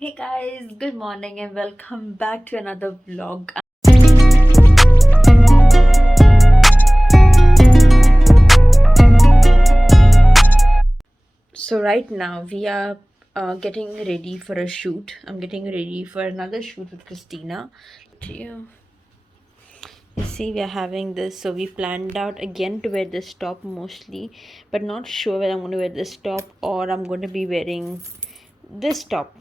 Hey guys, good morning and welcome back to another vlog. So right now we are getting ready for a shoot. I'm getting ready for another shoot with Christina. To you see, we are having this. So we planned out again to wear this top mostly, but not sure whether I'm going to wear this top or I'm going to be wearing this top.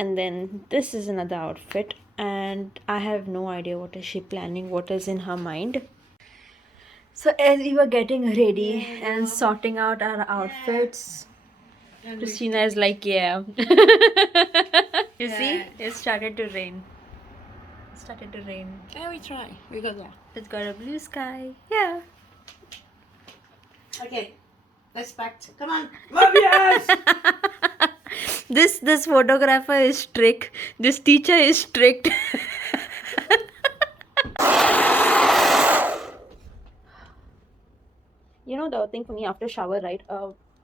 And then this is another outfit, and I have no idea what is she planning, what is in her mind. So as we were getting ready and sorting out our outfits, Christina is like, yeah. You see, it started to rain. It started to rain. Yeah, we try. We go there. It's got a blue sky. Yeah. Okay, let's back. Come on, Mobius! This photographer is strict. This teacher is strict. You know the thing for me after shower, right?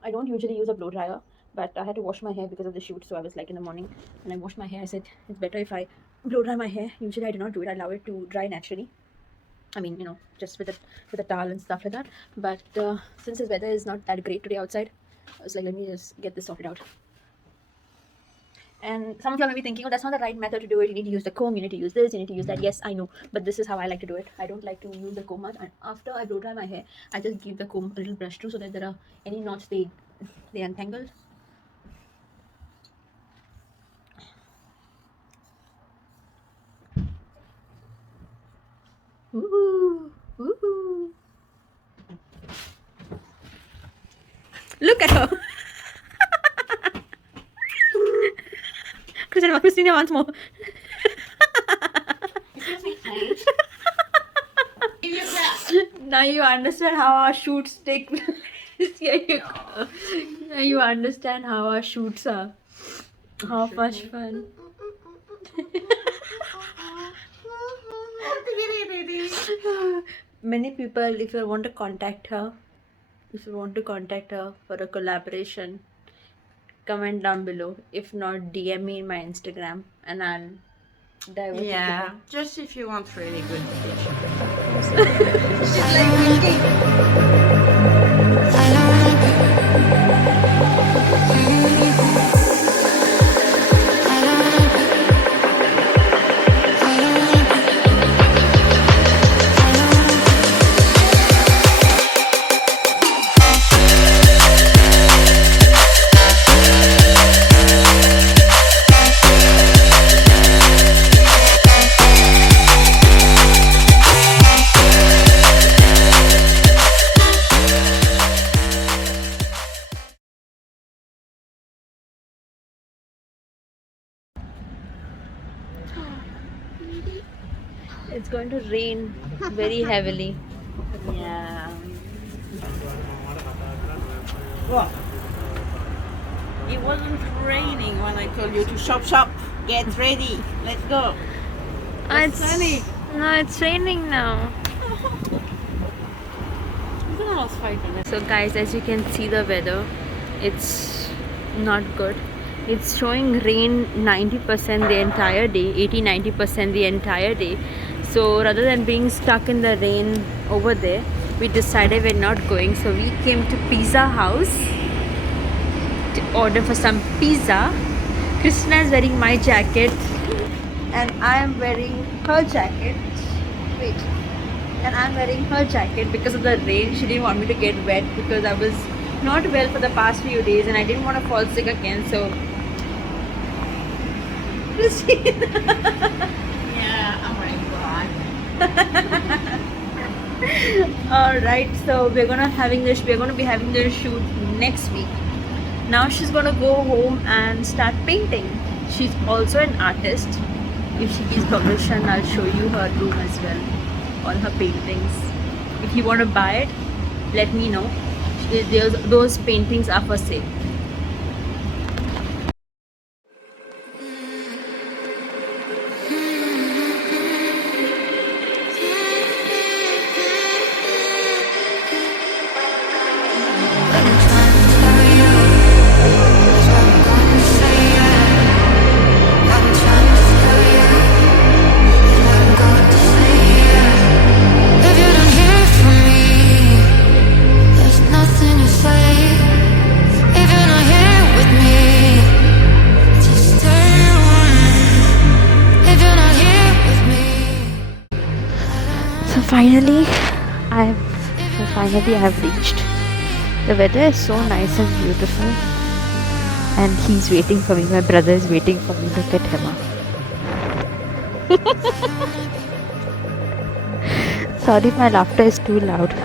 I don't usually use a blow dryer, but I had to wash my hair because of the shoot. So I was like in the morning when I washed my hair, I said it's better if I blow dry my hair. Usually I do not do it. I allow it to dry naturally. I mean, just with a towel and stuff like that. But since this weather is not that great today outside, I was like, let me just get this sorted out. And some of y'all may be thinking, oh, that's not the right method to do it. You need to use the comb, you need to use this, you need to use that. Yes, I know. But this is how I like to do it. I don't like to use the comb much. And after I blow dry my hair, I just give the comb a little brush through so that there are any knots, they untangle. Woohoo! Woohoo! Look at her! Christina once more. Now you understand how our shoots take place. Here you go. Now you understand how our shoots are. How much fun. Many people, if you want to contact her for a collaboration, comment down below. If not, DM me in my Instagram and I'll dive into Yeah, just if you want really good picture. She's like winking. It's going to rain very heavily. Yeah. What? It wasn't raining when I told you to shop. Get ready. Let's go. It's sunny. No, it's raining now. So guys, as you can see the weather, it's not good. It's showing rain 90% the entire day, 80-90% the entire day. So rather than being stuck in the rain over there, we decided we're not going. So we came to Pizza House to order for some pizza. Christina is wearing my jacket and I am wearing her jacket. Wait. And I'm wearing her jacket because of the rain. She didn't want me to get wet because I was not well for the past few days and I didn't want to fall sick again. So Yeah, I'm ready for Alright, so we're gonna be having this shoot next week. Now she's gonna go home and start painting. She's also an artist. If she gives permission, I'll show you her room as well. All her paintings. If you want to buy it, let me know. Those paintings are for sale. finally I've reached. The weather is so nice and beautiful, and he's waiting for me. My brother is waiting for me. Look at him. Sorry, my laughter is too loud.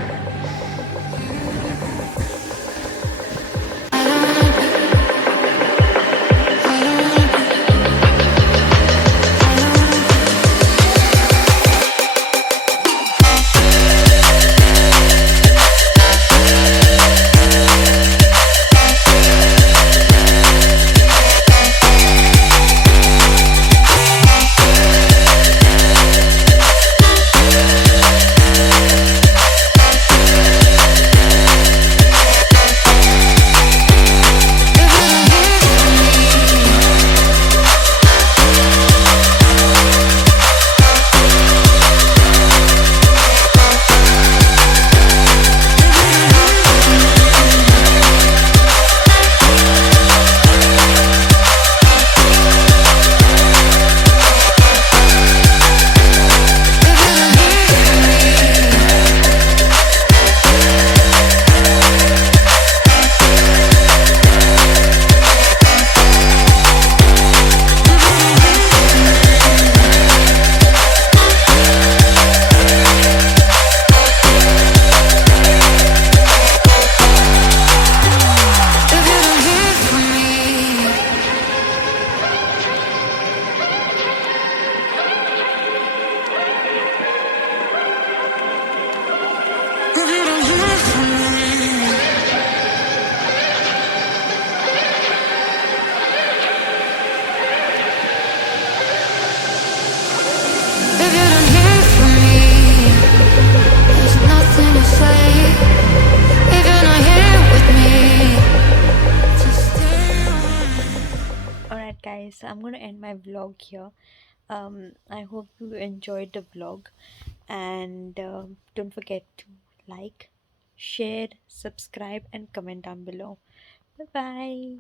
Alright, guys, I'm gonna end my vlog here. I hope you enjoyed the vlog, and don't forget to like, share, subscribe, and comment down below. Bye bye.